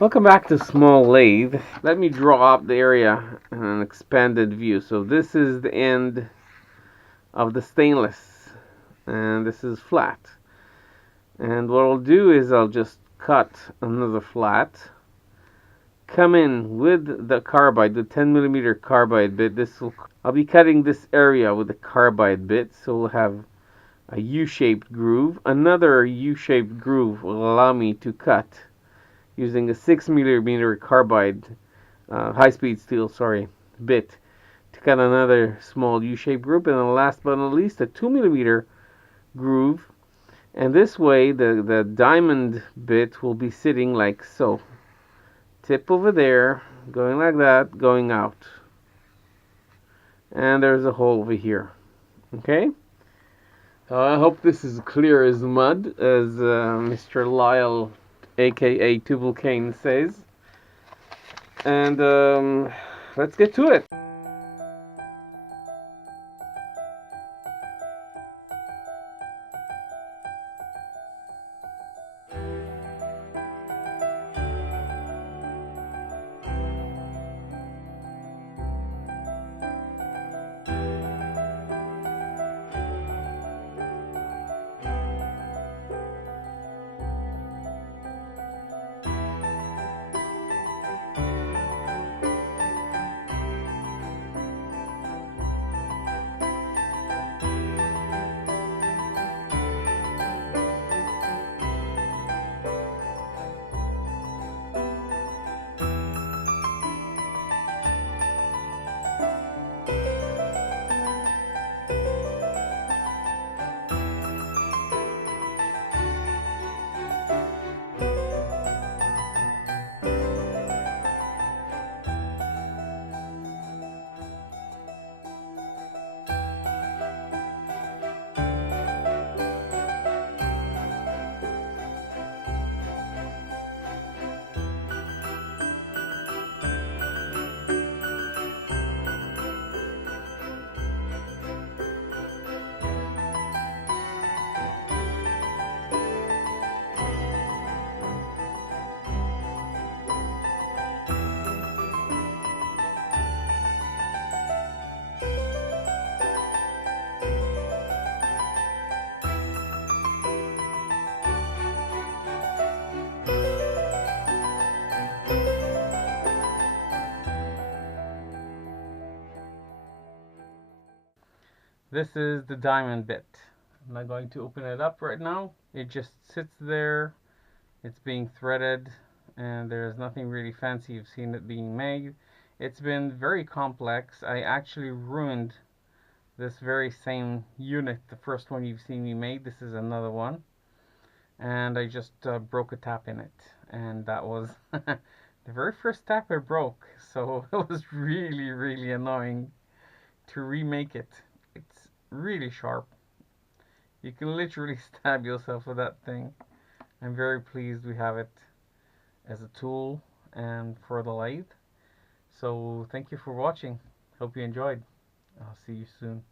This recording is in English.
Welcome back to Small Lathe. Let me draw up the area in an expanded view. So this is the end of the stainless, and this is flat. And what I'll do is I'll just cut another flat, come in with the carbide, the 10 millimeter carbide bit. I'll be cutting this area with the carbide bit, so we'll have a U-shaped groove. Another U-shaped groove will allow me to cut using a 6 millimeter carbide high-speed steel, bit to cut another small U-shaped groove, and then last but not least, a 2 millimeter groove. And this way, the diamond bit will be sitting like so. Tip over there, going like that, going out. And there's a hole over here. Okay? I hope this is clear as mud, as Mr. Lyle, aka Tubal Cain, says. And let's get to it. This is the diamond bit. I'm not going to open it up right now. It just sits there. It's being threaded, and there's nothing really fancy. You've seen it being made. It's been very complex. I actually ruined this very same unit. The first one you've seen me make. This is another one. And I just broke a tap in it. And that was the very first tap I broke. So it was really, really annoying to remake it. It's really sharp. You can literally stab yourself with that thing. I'm very pleased we have it as a tool and for the lathe. So thank you for watching. Hope you enjoyed. I'll see you soon.